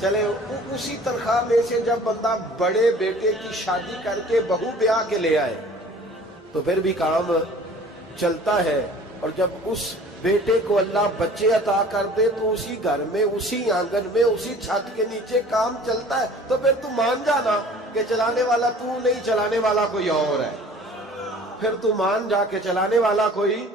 چلے اسی تنخواہ میں سے جب بندہ بڑے بیٹے کی شادی کر کے بہو بیاہ کے لے آئے تو پھر بھی کام چلتا ہے، اور جب اس بیٹے کو اللہ بچے عطا کر دے تو اسی گھر میں، اسی آنگن میں، اسی چھت کے نیچے کام چلتا ہے۔ تو پھر تو مان جانا کہ چلانے والا تو نہیں، چلانے والا کوئی اور ہے۔ پھر تو مان جا کے چلانے والا کوئی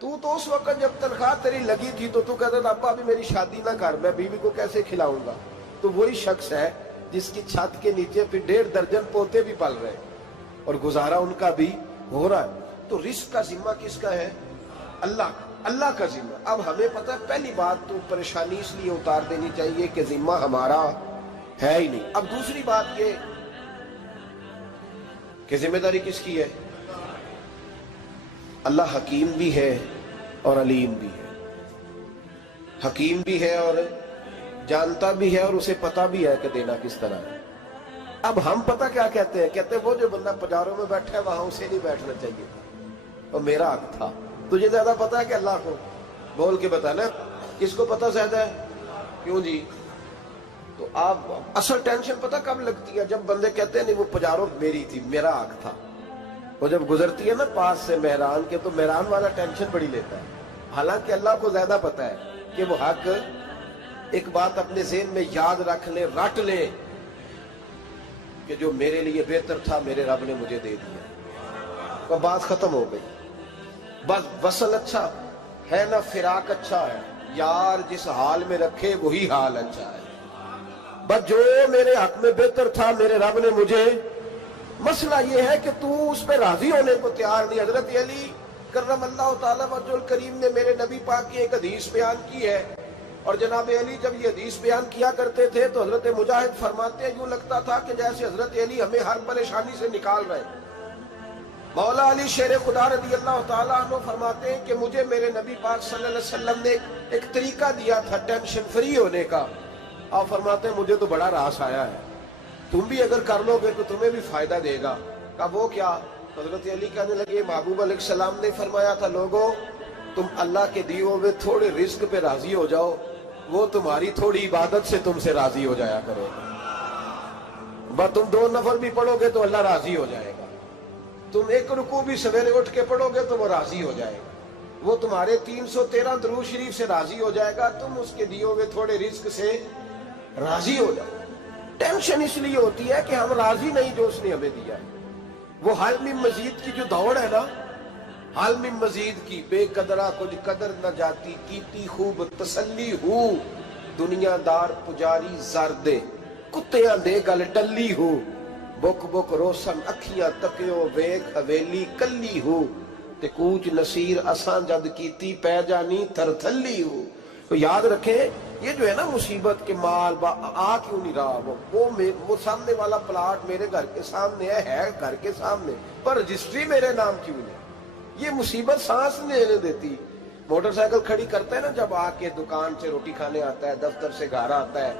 تو اس وقت جب تنخواہ تیری لگی تھی تو کہتا تھا ابا ابھی میری شادی نہ کر، میں بیوی کو کیسے کھلاؤں گا؟ تو وہی شخص ہے جس کی چھت کے نیچے پھر 1.5 درجن پوتے بھی پل رہے اور گزارا ان کا بھی ہو رہا ہے۔ تو رزق کا ذمہ کس کا ہے؟ اللہ کا ذمہ۔ اب ہمیں پتہ ہے پہلی بات تو پریشانی اس لیے اتار دینی چاہیے کہ ذمہ ہمارا ہے ہی نہیں۔ اب دوسری بات یہ کہ ذمہ داری کس کی ہے؟ اللہ حکیم بھی ہے اور علیم بھی ہے، حکیم بھی ہے اور جانتا بھی ہے اور اسے پتہ بھی ہے کہ دینا کس طرح ہے۔ اب ہم پتہ کیا کہتے ہیں؟ کہتے ہیں وہ جو بندہ پجاروں میں بیٹھا ہے وہاں اسے نہیں بیٹھنا چاہیے تھا، اور میرا حق تھا۔ تجھے زیادہ پتہ ہے کہ اللہ کو؟ بول کے بتانا کس کو پتہ زیادہ ہے؟ کیوں جی؟ تو آپ اصل ٹینشن پتہ کب لگتی ہے؟ جب بندے کہتے ہیں نہیں وہ پجاروں میری تھی، میرا حق تھا۔ وہ جب گزرتی ہے نا پاس سے مہران کے تو مہران والا ٹینشن بڑی لیتا ہے، حالانکہ اللہ کو زیادہ پتہ ہے کہ وہ حق۔ ایک بات اپنے ذہن میں یاد رکھ لیں، رٹ لیں کہ جو میرے لیے بہتر تھا میرے رب نے مجھے دے دیا، تو بات ختم ہو گئی۔ بس وصل اچھا ہے نا فراق اچھا ہے، یار جس حال میں رکھے وہی حال اچھا ہے۔ بس جو میرے حق میں بہتر تھا میرے رب نے مجھے، مسئلہ یہ ہے کہ تو اس پہ راضی ہونے کو تیار نہیں۔ حضرت علی کرم اللہ تعالیٰ وجہ الکریم نے میرے نبی پاک کی ایک حدیث بیان کی ہے، اور جناب علی جب یہ حدیث بیان کیا کرتے تھے تو حضرت مجاہد فرماتے ہیں یوں لگتا تھا کہ جیسے حضرت علی ہمیں ہر پریشانی سے نکال رہے۔ مولا علی شیر خدا رضی اللہ تعالیٰ عنہ فرماتے ہیں کہ مجھے میرے نبی پاک صلی اللہ علیہ وسلم نے ایک طریقہ دیا تھا ٹینشن فری ہونے کا۔ آپ فرماتے ہیں مجھے تو بڑا راس آیا ہے، تم بھی اگر کر لو گے تو تمہیں بھی فائدہ دے گا۔ کہا وہ کیا؟ حضرت علی کہنے لگے محبوب علیہ السلام نے فرمایا تھا لوگوں تم اللہ کے دیے ہوئے تھوڑے رزق پہ راضی ہو جاؤ، وہ تمہاری تھوڑی عبادت سے تم سے راضی ہو جایا کرو گا۔ بس تم 2 نفل بھی پڑھو گے تو اللہ راضی ہو جائے گا، تم 1 رکوع بھی سویرے اٹھ کے پڑھو گے تو وہ راضی ہو جائے گا، وہ تمہارے 313 درود شریف سے راضی ہو جائے گا، تم اس کے دیے ہوئے تھوڑے رزق سے راضی ہو جاؤ۔ ٹینشن اس لیے ہوتی ہے کہ ہم راضی نہیں جو اس نے ہمیں دیا ہے۔ وہ حال میں مزید کی جو دوڑ ہے نا، حال میں مزید کی، بے قدرہ کچھ قدر نہ جاتی، کیتی خوب تسلی ہو، دنیا دار پجاری زردے، کتیاں دے گل ٹلی ہو، بک بک روشن اکھیاں تکیو ویک حویلی کلی ہو، تے کوچ نصیر اساں جد کیتی پہ جانی تھر تھلی ہو۔ تو یاد رکھیں یہ جو ہے نا مصیبت کے مال آ کیوں نہیں رہا، وہ سامنے والا پلاٹ میرے گھر کے سامنے ہے گھر کے سامنے، پر رجسٹری میرے نام کیوں نہیں؟ یہ مصیبت سانس نہیں لینے دیتی۔ موٹر سائیکل کھڑی کرتا ہے نا جب آ کے دکان سے روٹی کھانے آتا ہے، دفتر سے گھر آتا ہے،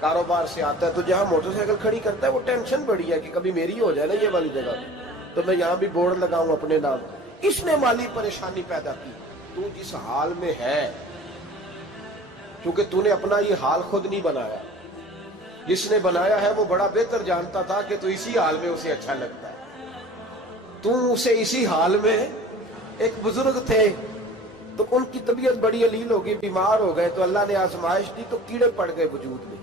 کاروبار سے آتا ہے، تو جہاں موٹر سائیکل کھڑی کرتا ہے وہ ٹینشن بڑی ہے کہ کبھی میری ہو جائے نا یہ والی جگہ تو میں یہاں بھی بورڈ لگاؤں اپنے نام۔ اس نے مالی پریشانی پیدا کی۔ تو جس حال میں ہے، کیونکہ تو نے اپنا یہ حال خود نہیں بنایا، جس نے بنایا ہے وہ بڑا بہتر جانتا تھا کہ تو اسی حال میں اسے اچھا لگتا ہے۔ تو اسے اسی حال میں، ایک بزرگ تھے تو ان کی طبیعت بڑی علیل ہو گئی، بیمار ہو گئے، تو اللہ نے آزمائش دی تو کیڑے پڑ گئے وجود میں۔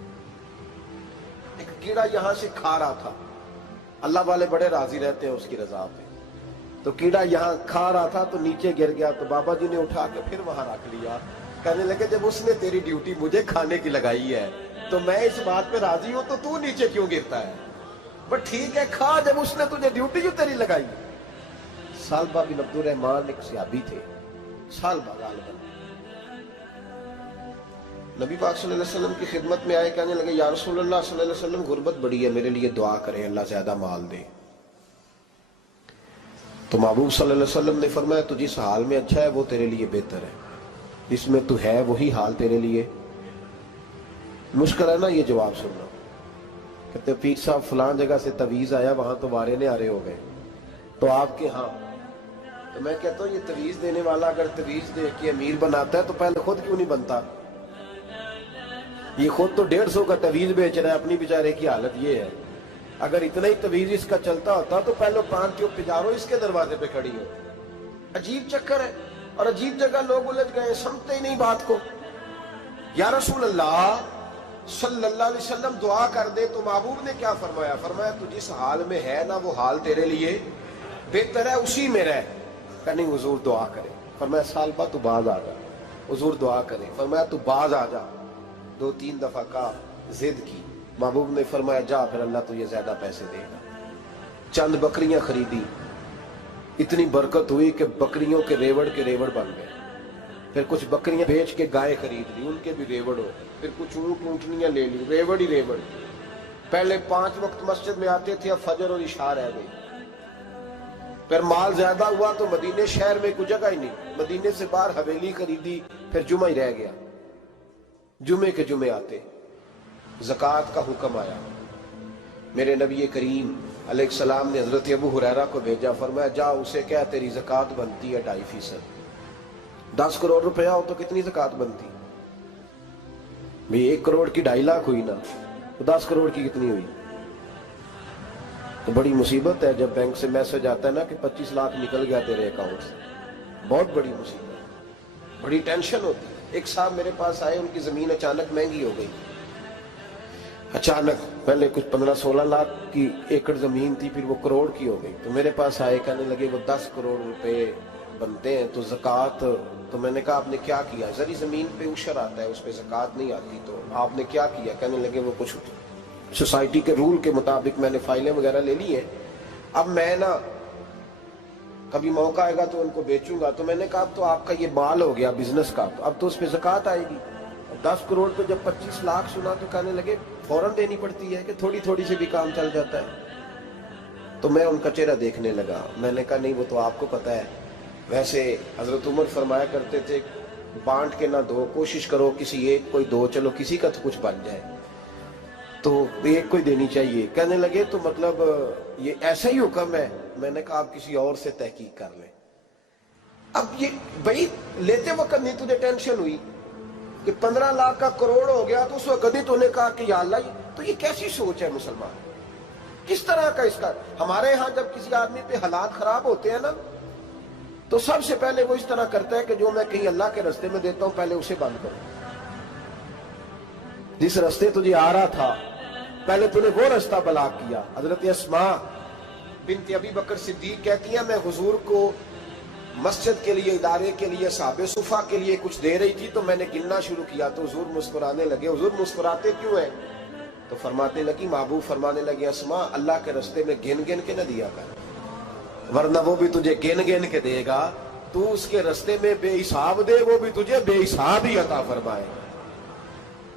ایک کیڑا یہاں سے کھا رہا تھا، اللہ والے بڑے راضی رہتے ہیں اس کی رضا پہ، تو کیڑا یہاں کھا رہا تھا تو نیچے گر گیا، تو بابا جی نے اٹھا کے پھر وہاں رکھ لیا، کہنے لگے جب اس نے تیری ڈیوٹی مجھے کھانے کی لگائی ہے تو میں اس بات پہ راضی ہوں، تو نیچے کیوں گرتا ہے؟ بس ٹھیک ہے کھا، جب اس نے تجھے ڈیوٹی جو تیری لگائی۔ سالبہ بن عبد الرحمن ایک صحابی تھے، سالبہ غالباً نبی پاک صلی اللہ علیہ وسلم کی خدمت میں آئے، کہنے لگے یا رسول اللہ صلی اللہ علیہ وسلم غربت بڑی ہے، میرے لیے دعا کریں اللہ زیادہ مال دے۔ تو محبوب صلی اللہ علیہ وسلم نے فرمایا تو جس حال میں اچھا ہے وہ تیرے لیے بہتر ہے، جس میں تو ہے وہی حال تیرے لیے مشکل ہے نا۔ یہ جواب سننا، کہتے پیر صاحب فلان جگہ سے تویز آیا، وہاں تو وارے نے آرے ہو گئے، تو آپ کے ہاں، تو میں کہتا ہوں یہ تویز دینے والا اگر تویز دے کے امیر بناتا ہے تو پہلے خود کیوں نہیں بنتا؟ یہ خود تو 150 کا تویز بیچ رہا ہے، اپنی بیچارے کی حالت یہ ہے. اگر اتنا ہی تویز اس کا چلتا ہوتا تو پہلے 5 جو پجارو اس کے دروازے پہ کھڑی ہو. عجیب چکر ہے اور عجیب جگہ لوگ الجھ گئے، سمجھتے ہی نہیں بات کو. یا رسول اللہ صلی اللہ علیہ وسلم دعا کر دے تو محبوب نے کیا فرمایا؟ فرمایا تو جس حال میں ہے نا وہ حال تیرے لیے بہتر ہے، اسی میں رہ. کہ نہیں حضور دعا کرے. فرمایا سال بعد تو باز آ جا. حضور دعا کرے. فرمایا تو باز آ جا. 2-3 دفعہ کا ضد کی. محبوب نے فرمایا جا پھر اللہ تجھے زیادہ پیسے دے گا. چند بکریاں خریدی، اتنی برکت ہوئی کہ بکریوں کے ریوڑ بن گئے. پھر کچھ بکریاں بیچ کے گائے خرید لی، ان کے بھی ریوڑ ہو. پھر کچھ اونٹ اونٹنیاں لے لی، ریوڑ ہی ریوڑ. پہلے 5 وقت مسجد میں آتے تھے، اب فجر اور عشاء رہ گئی. پھر مال زیادہ ہوا تو مدینے شہر میں کوئی جگہ ہی نہیں، مدینے سے باہر حویلی خریدی، پھر جمعہ ہی رہ گیا. جمعے کے جمعے آتے. زکوٰۃ کا حکم آیا. میرے نبی کریم علیہ السلام نے حضرت ابو ہریرہ کو بھیجا. فرمایا جا اسے کہہ تیری زکوٰۃ بنتی ہے 2.5%. 10 کروڑ روپیہ ہو تو کتنی زکوٰۃ بنتی؟ بھی 1 کروڑ کی 2.5 لاکھ ہوئی نا، تو 10 کروڑ کی کتنی ہوئی؟ تو بڑی مصیبت ہے جب بینک سے میسج آتا ہے نا کہ 25 لاکھ نکل گیا تیرے اکاؤنٹ سے. بہت بڑی مصیبت، بڑی ٹینشن ہوتی ہے. ایک صاحب میرے پاس آئے، ان کی زمین اچانک مہنگی ہو گئی. اچانک پہلے کچھ 15-16 لاکھ کی ایکڑ زمین تھی، پھر وہ کروڑ کی ہو گئی. تو میرے پاس آئے، کہنے لگے وہ 10 کروڑ روپے بنتے ہیں تو زکوٰۃ. تو میں نے کہا آپ نے کیا کیا؟ زری زمین پہ عشر آتا ہے، اس پہ زکوٰۃ نہیں آتی، تو آپ نے کیا کیا؟ کہنے لگے وہ کچھ سوسائٹی کے رول کے مطابق میں نے فائلیں وغیرہ لے لی ہیں، اب میں نا کبھی موقع آئے گا تو ان کو بیچوں گا. تو میں نے کہا اب تو آپ کا یہ مال ہو گیا بزنس کا، تو اب تو اس پہ زکوٰۃ آئے گی. 10 کروڑ پہ جب 25 لاکھ سنا تو کہنے لگے فوراً دینی پڑتی ہے کہ تھوڑی تھوڑی سے بھی کام چل جاتا ہے. تو میں ان کا چہرہ دیکھنے لگا. میں نے کہا نہیں وہ تو آپ کو پتا ہے. ویسے حضرت عمر فرمایا کرتے تھے بانٹ کے نہ دو، کوشش کرو کسی ایک کو دو، چلو کسی کا تو کچھ بن جائے. تو ایک کو دینی چاہیے. کہنے لگے تو مطلب یہ ایسا ہی حکم ہے؟ میں نے کہا آپ کسی اور سے تحقیق کر لیں. اب یہ بھائی لیتے وقت نہیں تجھے ٹینشن ہوئی کہ 15 لاکھ کا کروڑ ہو گیا تو اس وقت تو نے کہا کہ یا اللہ. تو یہ کیسی سوچ ہے مسلمان؟ کس طرح کا اس کا؟ ہمارے ہاں جب کسی آدمی پہ حالات خراب ہوتے ہیں نا تو سب سے پہلے وہ اس طرح کرتا ہے کہ جو میں کہیں اللہ کے رستے میں دیتا ہوں پہلے اسے بند کروں. جس رستے تجھے آ رہا تھا پہلے تو نے وہ رستہ بلاک کیا. حضرت اسماء بنت ابی بکر صدیق کہتی ہیں میں حضور کو مسجد کے لیے، ادارے کے لیے، صحابہ صفا کے لیے کچھ دے رہی تھی تو میں نے گننا شروع کیا تو حضور مسکرانے لگے. حضور مسکراتے کیوں ہیں؟ تو فرمانے لگی، محبوب فرمانے لگے اسماء اللہ کے رستے میں گن گن کے نہ دیا کر، ورنہ وہ بھی تجھے گن گن کے دے گا. تو اس کے رستے میں بے حساب دے، وہ بھی تجھے بے حساب ہی عطا فرمائے.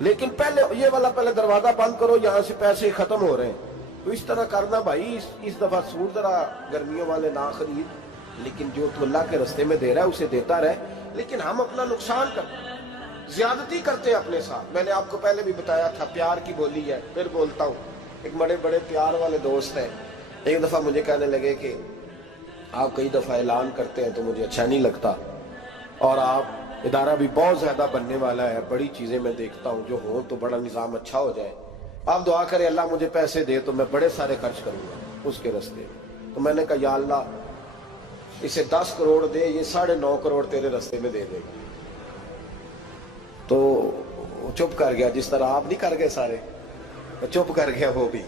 لیکن پہلے یہ والا پہلے دروازہ بند کرو، یہاں سے پیسے ختم ہو رہے ہیں. تو اس طرح کرنا بھائی. اس دفعہ سور ذرا گرمیوں والے نہ خرید، لیکن جو تو اللہ کے رستے میں دے رہا ہے اسے دیتا رہے. لیکن ہم اپنا نقصان کرتے ہیں، زیادتی کرتے ہیں اپنے ساتھ. میں نے آپ کو پہلے بھی بتایا تھا پیار کی بولی ہے، پھر بولتا ہوں. ایک بڑے بڑے پیار والے دوست ہیں، ایک دفعہ مجھے کہنے لگے کہ آپ کئی دفعہ اعلان کرتے ہیں تو مجھے اچھا نہیں لگتا، اور آپ ادارہ بھی بہت زیادہ بننے والا ہے، بڑی چیزیں میں دیکھتا ہوں جو ہوں تو بڑا نظام اچھا ہو جائے. آپ دعا کریں اللہ مجھے پیسے دے تو میں بڑے سارے خرچ کروں گا اس کے رستے. تو میں نے کہا یا اللہ اسے 10 کروڑ دے، یہ 9.5 کروڑ تیرے رستے میں دے دے گا. تو چپ کر گیا، جس طرح آپ نہیں کر گئے سارے، چپ کر گیا وہ بھی.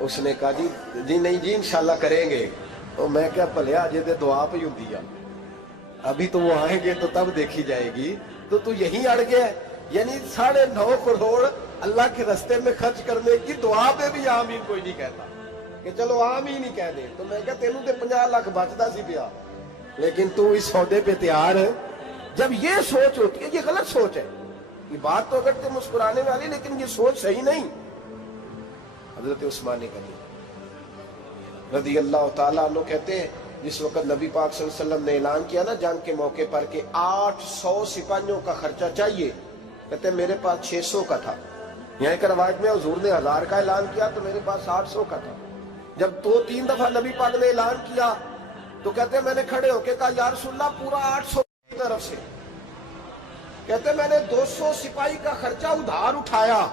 اس نے کہا جی نہیں جی انشاءاللہ کریں گے. تو میں کیا بھلیا جی دعا پہ ہوں دیا، ابھی تو وہ آئیں گے تو تب دیکھی جائے گی. تو یہیں اڑ گیا. یعنی 9.5 کروڑ اللہ کے رستے میں خرچ کرنے کی دعا پہ بھی آمین کوئی نہیں کہتا کہ چلو آمین ہی کہہ دے. تو میں کہا تینوں تے 50 لاکھ بچتا سی پیا، لیکن تو اس سودے پہ تیار ہے. جب یہ سوچ ہوتی ہے، یہ غلط سوچ ہے. یہ بات تو اگر تے مسکرانے والی، لیکن یہ سوچ صحیح نہیں. حضرت عثمان غنی رضی اللہ تعالیٰ عنہ کہتے ہیں جس وقت نبی پاک صلی اللہ علیہ وسلم نے اعلان کیا نا جنگ کے موقع پر کہ 800 سپاہیوں کا خرچہ چاہیے، کہتے ہیں میرے پاس 600 کا تھا. یہاں ایک روایت میں حضور نے 1000 کا اعلان کیا تو میرے پاس 800 کا تھا. جب 2-3 دفعہ نبی پاک نے اعلان کیا تو کہتے ہیں میں نے کھڑے ہو کے کہا یا رسول اللہ پورا 800 کی طرف سے. کہتے میں نے 200 سپاہی کا خرچہ ادھار اٹھایا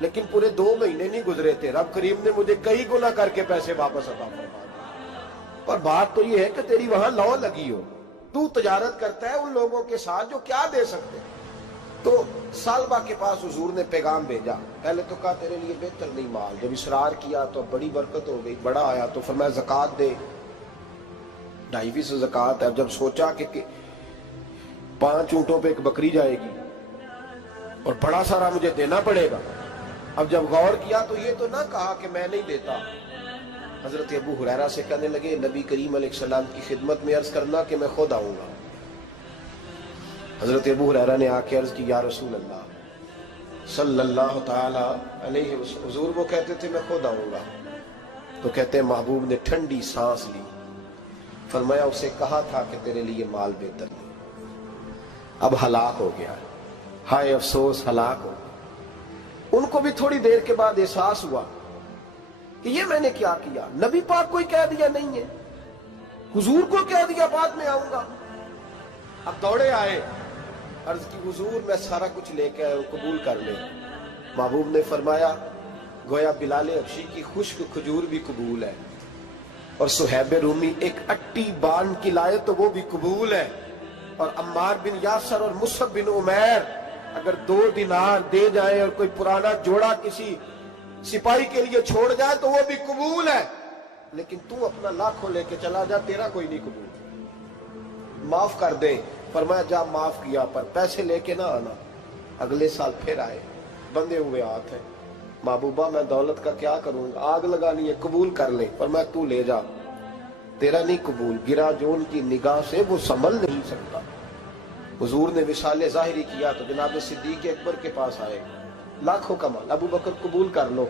لیکن پورے 2 مہینے نہیں گزرے تھے، رب کریم نے مجھے کئی گنا کر کے پیسے واپس عطا فرما دیے۔ پر بات تو یہ ہے کہ تیری وہاں لو لگی ہو، تو تجارت کرتا ہے ان لوگوں کے ساتھ جو کیا دے سکتے ہیں۔ تو سالبہ کے پاس حضور نے پیغام بھیجا، پہلے تو کہا تیرے لیے بہتر نہیں مال، جب اصرار کیا تو بڑی برکت ہو گئی، بڑا آیا تو فرمایا زکوٰۃ دے، 2.5% زکوٰۃ ہے۔ جب سوچا کہ 5 اونٹوں پہ ایک بکری جائے گی اور بڑا سارا مجھے دینا پڑے گا، اب جب غور کیا تو یہ تو نہ کہا کہ میں نہیں دیتا۔ حضرت ابو ہریرہ سے کہنے لگے نبی کریم علیہ السلام کی خدمت میں عرض کرنا کہ میں خود آؤں گا۔ حضرت ابو ہریرہ نے آ کے عرض کی یا رسول اللہ صلی اللہ تعالی علیہ وسلم، حضور وہ کہتے تھے میں خود آؤں گا، تو کہتے ہیں محبوب نے ٹھنڈی سانس لی، فرمایا اسے کہا تھا کہ تیرے لیے مال بہتر نہیں، اب ہلاک ہو گیا، ہائے افسوس ہلاک ہو گیا۔ ان کو بھی تھوڑی دیر کے بعد احساس ہوا کہ یہ میں نے کیا کیا، نبی پاک کوئی کہہ دیا نہیں ہے، حضور کو کہہ دیا بعد میں آؤں گا۔ اب دوڑے آئے، عرض کی حضور میں سارا کچھ لے کے آئے، قبول کر لیں۔ محبوب نے فرمایا گویا بلال حبشی کی خشک کھجور بھی قبول ہے، اور صہیب رومی ایک اٹی بان کی لائے تو وہ بھی قبول ہے، اور عمار بن یاسر اور مصعب بن عمیر اگر 2 دینار دے جائیں اور کوئی پرانا جوڑا کسی سپاہی کے لیے چھوڑ جائے تو وہ بھی قبول ہے، لیکن تو اپنا لاکھوں لے کے چلا جا، تیرا کوئی نہیں قبول، معاف کر دیں۔ فرمایا جا معاف کیا، پر پیسے لے کے نہ آنا۔ اگلے سال پھر آئے، بندے ہوئے ہاتھ ہیں، محبوبہ میں دولت کا کیا کروں گا، آگ لگانی ہے، قبول کر لیں۔ فرمایا تو لے جا، تیرا نہیں قبول، گرا جو ان کی نگاہ سے وہ سنبھل نہیں سکتا۔ حضور نے وصال ظاہری کیا تو جناب صدیق اکبر کے پاس آئے، لاکھوں کا مال، ابو بکر قبول کر لو،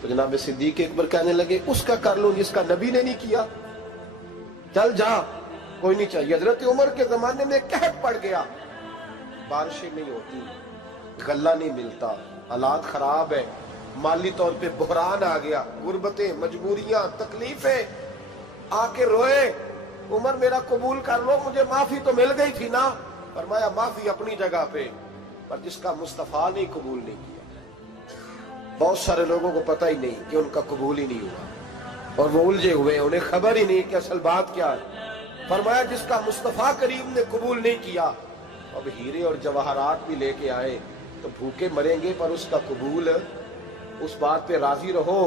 تو جناب صدیق اکبر کہنے لگے اس کا کر لو جس کا نبی نے نہیں کیا، چل جا کوئی نہیں چاہیے۔ حضرت عمر کے زمانے میں قحط پڑ گیا، بارشیں نہیں ہوتی، غلہ نہیں ملتا، حالات خراب ہے، مالی طور پہ بحران آ گیا، غربتیں، مجبوریاں، تکلیفیں، آ کے روئے، عمر میرا قبول کر لو، مجھے معافی تو مل گئی تھی نا۔ فرمایا معافی اپنی جگہ پہ، پر جس کا مصطفیٰ نے قبول نہیں کیا۔ بہت سارے لوگوں کو پتہ ہی نہیں کہ ان کا قبول ہی نہیں ہوا، اور وہ الجھے ہوئے، انہیں خبر ہی نہیں کہ اصل بات کیا ہے۔ فرمایا جس کا مصطفیٰ کریم نے قبول نہیں کیا، اب ہیرے اور جواہرات بھی لے کے آئے تو بھوکے مریں گے، پر اس کا قبول، اس بات پہ راضی رہو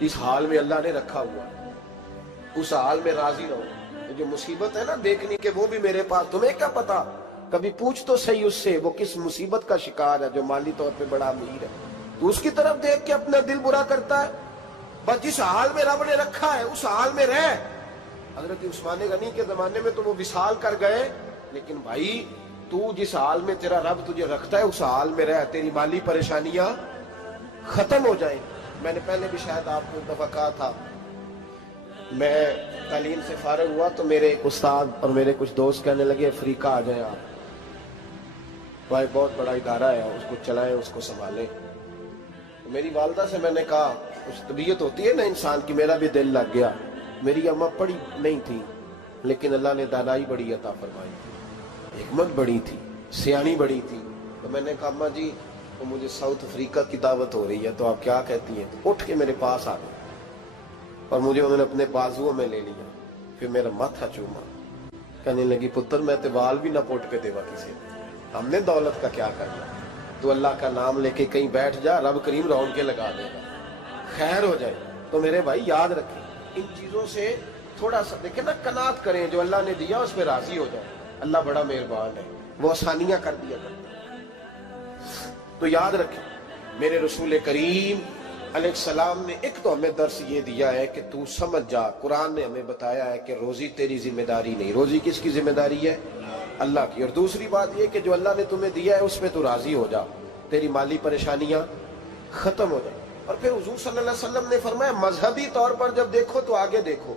اس حال میں اللہ نے رکھا ہوا، اس حال میں راضی رہو۔ جو مصیبت ہے نا دیکھنی کہ وہ بھی میرے پاس، تمہیں کیا پتا، کبھی پوچھ تو صحیح اس سے وہ کس مصیبت کا شکار ہے، جو مالی طور پہ بڑا امیر ہے، تو اس کی طرف دیکھ کے اپنا دل برا کرتا ہے۔ بس جس حال میں رب نے رکھا ہے اس حال میں رہ۔ حضرت عثمان غنی کے زمانے میں تو وہ وصال کر گئے، لیکن بھائی تو جس حال میں تیرا رب تجھے رکھتا ہے اس حال میں رہ، تیری مالی پریشانیاں ختم ہو جائیں۔ میں نے پہلے بھی شاید آپ کو دفعہ کہا تھا، میں تعلیم سے فارغ ہوا تو میرے ایک استاد اور میرے کچھ دوست کہنے لگے افریقہ آ جائیں آپ، وہ ایک بہت بڑا ادارہ ہے، اس کو چلائیں، اس کو سنبھالیں۔ میری والدہ سے میں نے کہا، کچھ طبیعت ہوتی ہے نا انسان کی، میرا بھی دل لگ گیا۔ میری اماں پڑھی نہیں تھی لیکن اللہ نے دانائی بڑی عطا فرمائی تھی، حکمت بڑی تھی، سیانی بڑی تھی۔ تو میں نے کہا اماں جی وہ مجھے ساؤتھ افریقہ کی دعوت ہو رہی ہے تو آپ کیا کہتی ہیں؟ تو اٹھ کے میرے پاس آ گئے اور مجھے انہوں نے اپنے بازوؤں میں لے لیا، پھر میرا ماتھا چوما، کہنے لگی پتر میں تے وال بھی نہ پوٹ کے دیوا کسی، ہم نے دولت کا کیا کرنا، تو اللہ کا نام لے کے کہیں بیٹھ جا، رب کریم رون کے لگا دے گا، خیر ہو جائے۔ تو میرے بھائی یاد رکھیں ان چیزوں سے تھوڑا سا دیکھیں نا، قناعت کریں، جو اللہ نے دیا اس پہ راضی ہو جائے، اللہ بڑا مہربان ہے، وہ آسانیاں کر دیا کرتا ہے۔ تو یاد رکھیں میرے رسول کریم علیہ السلام نے ایک تو ہمیں درس یہ دیا ہے کہ تو سمجھ جا، قرآن نے ہمیں بتایا ہے کہ روزی تیری ذمہ داری نہیں، روزی کس کی ذمہ داری ہے؟ اللہ کی۔ اور دوسری بات یہ کہ جو اللہ نے تمہیں دیا ہے اس پہ تو راضی ہو جا، تیری مالی پریشانیاں ختم ہو جائیں۔ اور پھر حضور صلی اللہ علیہ وسلم نے فرمایا مذہبی طور پر جب دیکھو تو آگے دیکھو،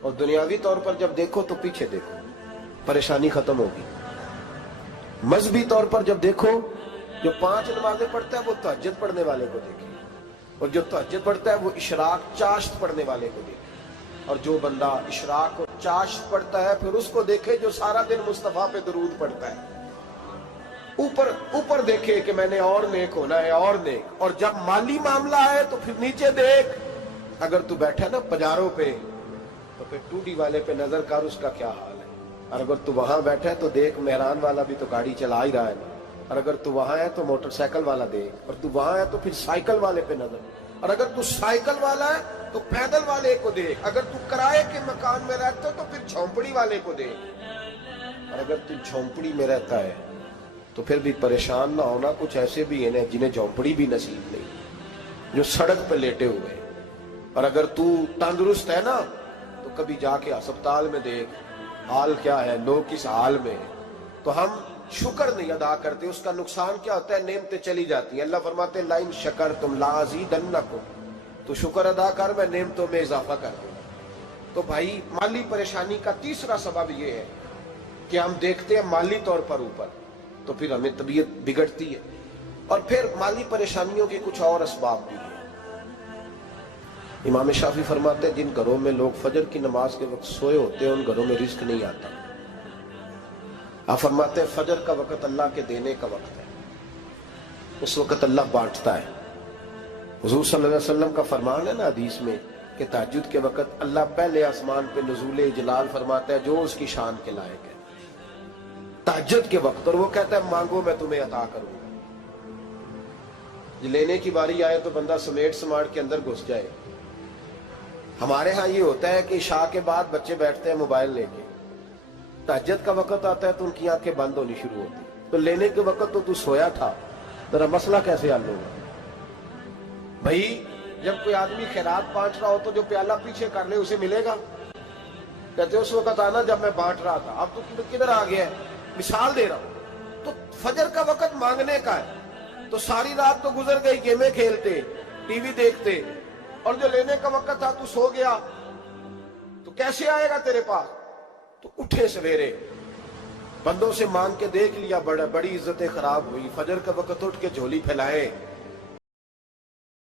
اور دنیاوی طور پر جب دیکھو تو پیچھے دیکھو، پریشانی ختم ہوگی۔ مذہبی طور پر جب دیکھو، جو 5 نمازیں پڑھتا ہے وہ تہجد پڑھنے والے کو دیکھے، اور جو تہجد پڑھتا ہے وہ اشراق چاشت پڑھنے والے کو دیکھے، اور جو بندہ اشراق اور چاشت پڑھتا ہے پھر اس کو دیکھے جو سارا دن مصطفیٰ پہ درود پڑھتا ہے۔ اوپر اوپر دیکھے کہ میں نے اور نیک ہونا ہے اور نیک، اور جب مالی معاملہ ہے تو پھر نیچے دیکھ. اگر تو بیٹھا نا پجاروں پہ تو پھر ٹوڈی والے پہ نظر کر اس کا کیا حال ہے. اور اگر تو وہاں بیٹھا ہے تو دیکھ مہران والا بھی تو گاڑی چلا ہی رہا ہے نا. اور اگر تو وہاں ہے تو موٹر سائیکل والا دیکھ، اور تو وہاں ہے تو پھر سائیکل والے پہ نظر. اور اگر تو سائیکل والا ہے تو پیدل والے کو دیکھ. اگر تو کرائے کے مکان میں رہتا تو پھر جھونپڑی والے کو دیکھ. اور اگر تو جھونپڑی میں رہتا ہے تو پھر بھی پریشان نہ ہونا. کچھ ایسے بھی ہیں جنہیں جھونپڑی بھی نصیب نہیں، جو سڑک پہ لیٹے ہوئے. اور اگر تو تندرست ہے نا تو کبھی جا کے ہسپتال میں دیکھ حال کیا ہے، لوگ کس حال میں ہیں. تو ہم شکر نہیں ادا کرتے. اس کا نقصان کیا ہوتا ہے؟ نعمتیں چلی جاتی ہیں. اللہ فرماتے ہیں لئن شکرتم لازیدنکم، تو شکر ادا کر، میں نعمتوں میں اضافہ کر دوں. تو بھائی مالی پریشانی کا تیسرا سبب یہ ہے کہ ہم دیکھتے ہیں مالی طور پر اوپر، تو پھر ہمیں طبیعت بگڑتی ہے. اور پھر مالی پریشانیوں کے کچھ اور اسباب بھی ہیں. امام شافعی فرماتے ہیں جن گھروں میں لوگ فجر کی نماز کے وقت سوئے ہوتے ہیں ان گھروں میں رزق نہیں آتا. آپ فرماتے ہیں فجر کا وقت اللہ کے دینے کا وقت ہے، اس وقت اللہ بانٹتا ہے. حضور صلی اللہ علیہ وسلم کا فرمان ہے نا حدیث میں کہ تہجد کے وقت اللہ پہلے آسمان پہ نزول جلال فرماتا ہے جو اس کی شان کے لائق ہے تہجد کے وقت، اور وہ کہتا ہے مانگو میں تمہیں عطا کروں گا. لینے کی باری آئے تو بندہ سمیٹ سماٹ کے اندر گھس جائے. ہمارے ہاں یہ ہوتا ہے کہ عشاء کے بعد بچے بیٹھتے ہیں موبائل لے کے، تہجد کا وقت آتا ہے تو ان کی آنکھیں بند ہونی شروع ہوتی. تو لینے کے وقت تو سویا تھا، ذرا مسئلہ کیسے حل ہوگا؟ بھائی جب کوئی آدمی خیرات بانٹ رہا ہو تو جو پیالہ پیچھے کر لے اسے ملے گا؟ کہتے اس وقت آنا جب میں بانٹ رہا تھا، اب تو کدھر آ گیا ہے؟ مثال دے رہا ہوں. تو فجر کا وقت مانگنے کا ہے، تو ساری رات تو گزر گئی گیمیں کھیلتے، ٹی وی دیکھتے، اور جو لینے کا وقت تھا تو سو گیا، تو کیسے آئے گا تیرے پاس؟ تو اٹھے سویرے بندوں سے مانگ کے دیکھ لیا، بڑی عزتیں خراب ہوئی. فجر کا وقت اٹھ کے جھولی پھیلائے